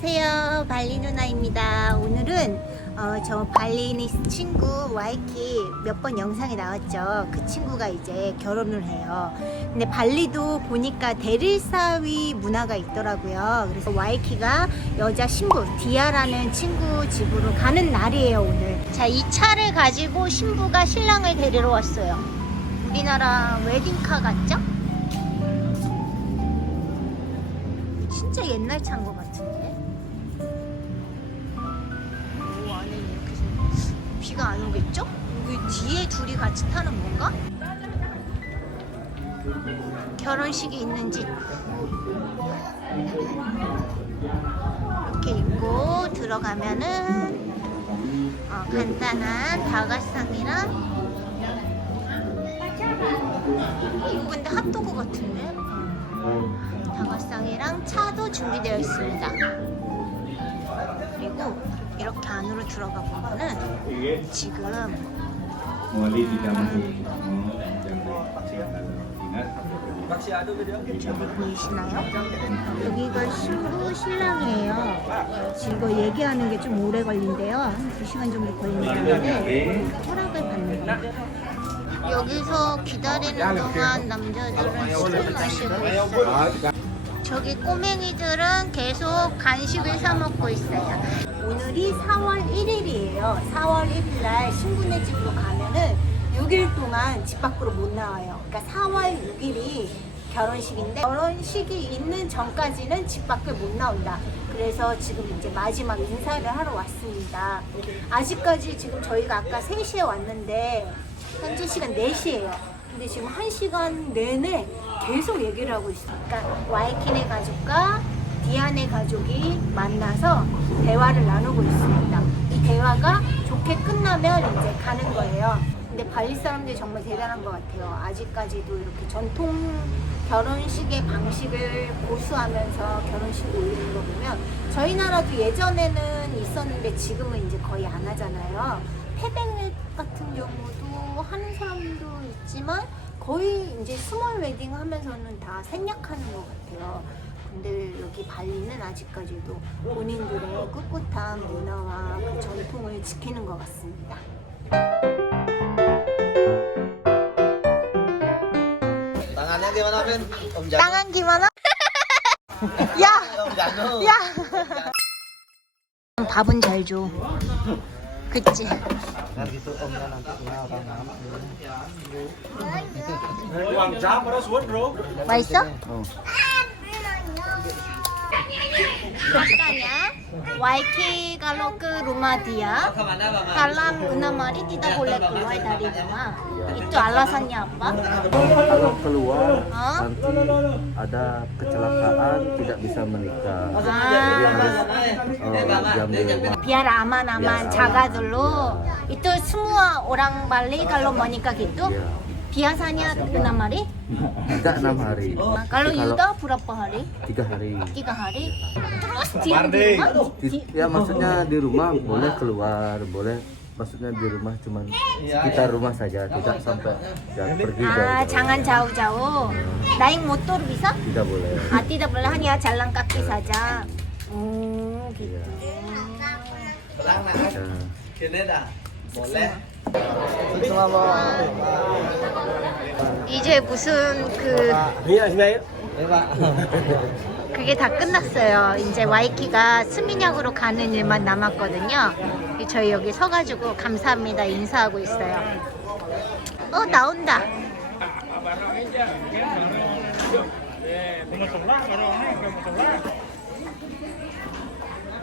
안녕하세요. 발리 누나입니다. 오늘은 어, 저 발리니스 친구 와이키 몇 번 영상에 나왔죠. 그 친구가 이제 결혼을 해요. 근데 발리도 보니까 대릴사위 문화가 있더라고요. 그래서 와이키가 여자 신부 디아라는 친구 집으로 가는 날이에요, 오늘. 자, 이 차를 가지고 신부가 신랑을 데리러 왔어요. 우리나라 웨딩카 같죠? 진짜 옛날 차인 것 같은데. 비가 안 오겠죠? 여기 뒤에 둘이 같이 타는 건가? 결혼식이 있는 집. 이렇게 입고 들어가면은 어, 간단한 다가상이랑 이거 근데 핫도그 같은데? 다과상이랑 차도 준비되어 있습니다. 그리고 이렇게 안으로 들어가 보면은 지금 보이시나요? 여기가 신부 신랑이에요. 지금 얘기하는 게 좀 오래 걸린대요. 한 2시간 정도 걸린다는데 허락을 받는 거예요. 여기서 기다리는 동안 남자들은 술을 마시고 있어요. 저기 꼬맹이들은 계속 간식을 사 먹고 있어요. 오늘이 4월 1일이에요. 4월 1일 날 신부네 집으로 가면은 6일 동안 집 밖으로 못 나와요. 그러니까 4월 6일이 결혼식인데 결혼식이 있는 전까지는 집 밖을 못 나온다. 그래서 지금 이제 마지막 인사를 하러 왔습니다. 아직까지 지금 저희가 아까 3시에 왔는데 현재 시간 4시예요. 근데 지금 1시간 내내 계속 얘기를 하고 있어요. 그러니까 와이킨의 가족과 디안의 가족이 만나서 대화를 나누고 있습니다. 이 대화가 좋게 끝나면 이제 가는 거예요. 근데 발리 사람들이 정말 대단한 것 같아요. 아직까지도 이렇게 전통 결혼식의 방식을 고수하면서 결혼식을 올리는 거 보면 저희 나라도 예전에는 있었는데 지금은 이제 거의 안 하잖아요. 패백 같은 경우도 하는 사람도 있지만 거의 이제 스몰 웨딩 하면서는 다 생략하는 것 같아요. 근데 여기 발리는 아직까지도 본인들의 꿋꿋한 문화와 그 전통을 지키는 것 같습니다. Tangannya gimana? Om Janu. Om Janu. 야! 밥은 잘 줘. 그치? 맛있어? Oh. Katanya YK kalau ke rumah dia dalam enam hari tidak boleh keluar dari rumah. Itu alasannya apa? Kalau keluar Hah? nanti ada kecelakaan tidak bisa menikah. Jadi Ah, harus eh, jam di rumah. biar aman-aman jaga dulu. Itu semua orang Bali kalau mau nikah gitu Ya. Biasanya enam hari. Tidak enam hari. Nah, kalau Yuda berapa hari? tiga hari. Tiga hari. Terus dia di rumah? Di- ya maksudnya di rumah boleh keluar, boleh maksudnya di rumah cuman sekitar rumah saja, tidak sampai ya, pergi Ah, jauh-jauh. jangan jauh-jauh. Naik motor bisa? Tidak boleh. Ah, tidak boleh hanya jalan kaki saja. Oh, gitu. Ya. 이제 무슨 그 Pak. 그게 다 끝났어요. 이제 와이키가 스미냑으로 가는 일만 남았거든요. 저희 여기 서가지고 감사합니다 인사하고 있어요. 어 나온다.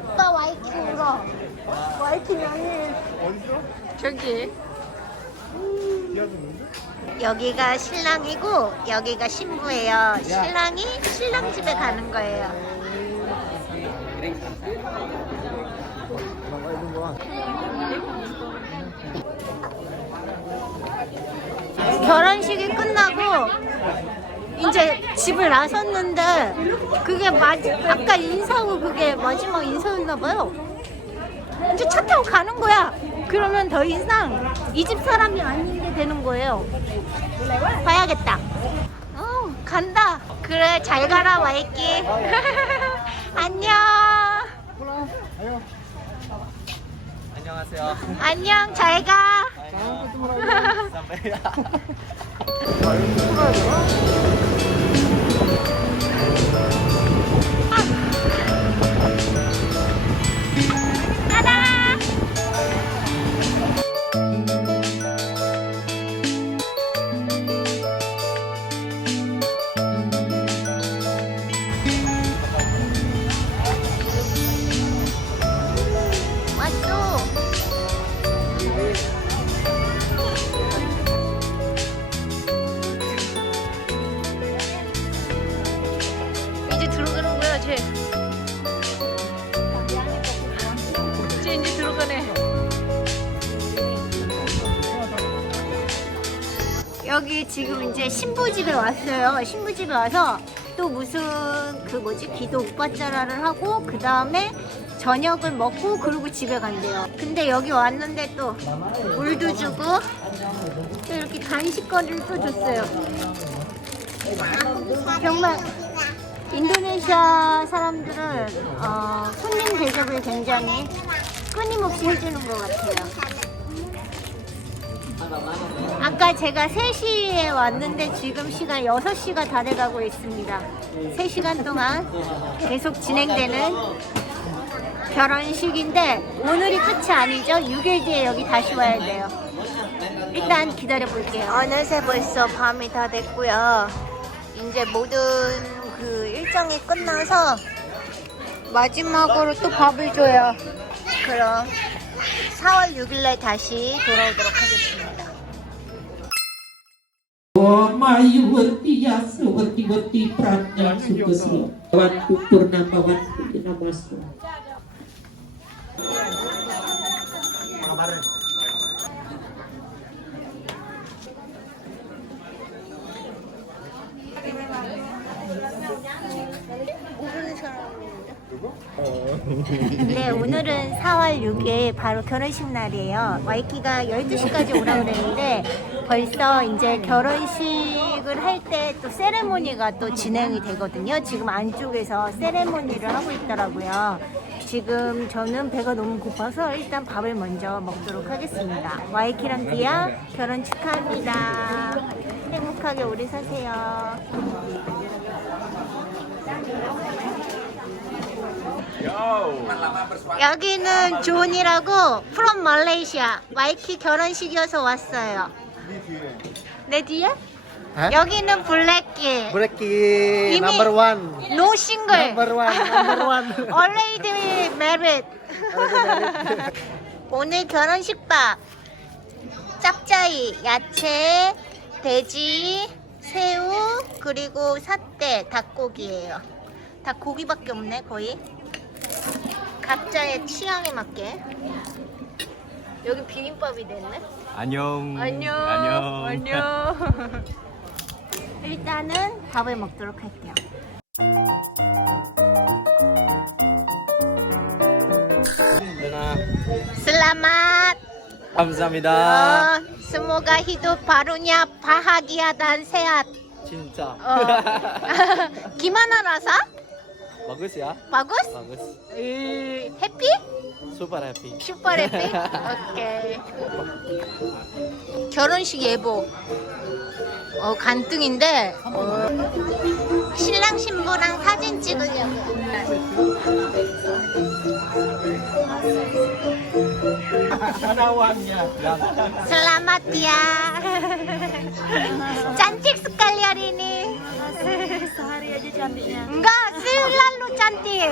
오빠 와이키 울어. 와이키 아니. 저기. 여기가 신랑이고 여기가 신부예요. 신랑이 신랑 집에 가는 거예요. 결혼식이 끝나고 이제 집을 나섰는데 그게 마지, 아까 인사하고 그게 마지막 인사였나 봐요. 이제 차 타고 가는 거야. 그러면 더 이상 이 집 사람이 아닌 게 되는 거예요. 봐야겠다. 어, 간다. 그래, 잘 가라, 와이키. 안녕. 안녕하세요. 안녕, 잘 가. 지금 이제 신부 집에 왔어요. 신부 집에 와서 또 무슨 그 뭐지 기도 오빠짜라를 하고 그 다음에 저녁을 먹고 그리고 집에 간대요. 근데 여기 왔는데 또 물도 주고 또 이렇게 간식거리를 또 줬어요. 정말 인도네시아 사람들은 어, 손님 대접을 굉장히 끊임없이 해주는 것 같아요. 아까 제가 3시에 왔는데 지금 시간 6시가 다 돼가고 있습니다. 3시간 동안 계속 진행되는 결혼식인데 오늘이 끝이 아니죠. 6일 뒤에 여기 다시 와야 돼요. 일단 기다려 볼게요. 어느새 벌써 밤이 다 됐고요. 이제 모든 그 일정이 끝나서 마지막으로 또 밥을 줘요. 그럼 4월 6일에 다시 돌아오도록 하겠습니다. Mayuwati Yaswati Wati Pratnya Sukaslo Wantu Purnama Wantu Dinamastu 네, 오늘은 4월 6일 바로 결혼식 날이에요. 와이키가 12시까지 오라고 그랬는데 벌써 이제 결혼식을 할 때 또 세레모니가 또 진행이 되거든요. 지금 안쪽에서 세레모니를 하고 있더라고요. 지금 저는 배가 너무 고파서 일단 밥을 먼저 먹도록 하겠습니다. 와이키랑 디아 결혼 축하합니다. 행복하게 오래 사세요. 여기는 존이라고 from 말레이시아 와이키 결혼식이어서 왔어요. 내 뒤에? 여기는 블랙길. Breaking Ini- number one. No single. Number one, number one. Already married. 오늘 결혼식밥. 짭짜이, 야채, 돼지, 새우, 그리고 사태, 닭고기예요. 닭고기밖에 없네 거의. 각자의 취향에 맞게. 여기 비빔밥이 됐네. 안녕. 안녕. 안녕. 안녕. 일단은 밥을 먹도록 할게요. Selamat. 감사합니다. Oh, barunya bahagia dan sehat. Cinta. Oh. Gimana rasa? Bagus ya? Bagus? Bagus. Eh, happy? Super happy. Super happy? 오케이. 결혼식 예복. 어, 간등인데 어, 신랑 신부랑 사진 찍으려고. Selamat ya. Cantik sekali hari ini. Sehari aja cantiknya. Enggak, selalu cantik.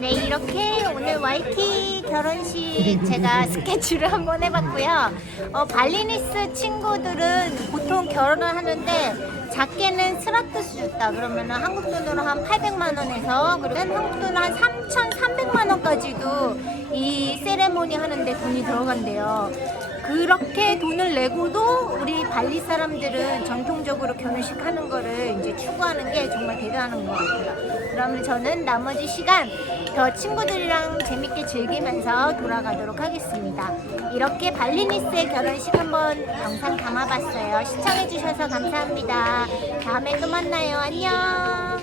네, 이렇게 오늘 와이키 결혼식 제가 스케치를 한번 해봤고요. 어, 발리니스 친구들은 보통 결혼을 하는데 작게는 스라투스 줬다 그러면 한국 돈으로 한 800만 원에서 그리고 한국 돈으로 한 3,300만 원까지도 이 세레모니 하는데 돈이 들어간대요. 그렇게 돈을 내고도 우리 발리 사람들은 전통적으로 결혼식 하는 거를 추구하는 게 정말 대단한 것 같아요. 그러면 저는 나머지 시간 더 친구들이랑 재밌게 즐기면서 돌아가도록 하겠습니다. 이렇게 발리니스의 결혼식 한번 영상 담아봤어요. 시청해주셔서 감사합니다. 다음에 또 만나요. 안녕.